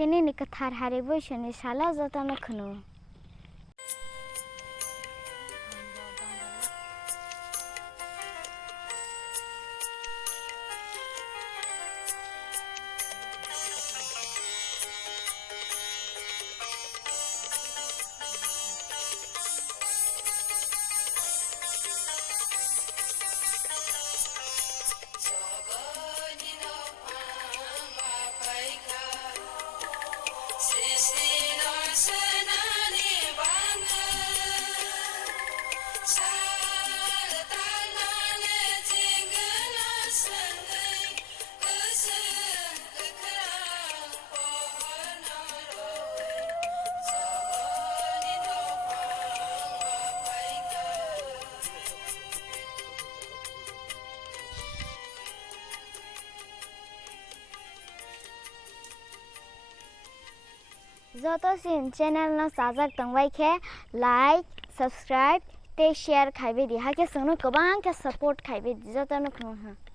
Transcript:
Tini ni kathar hari boy shani shala zata na khnu. Joto sin channel no sajak tongbai khe like subscribe te share khaibe di ha ke sungno gobang ke support khaibe di joto no khnu ha.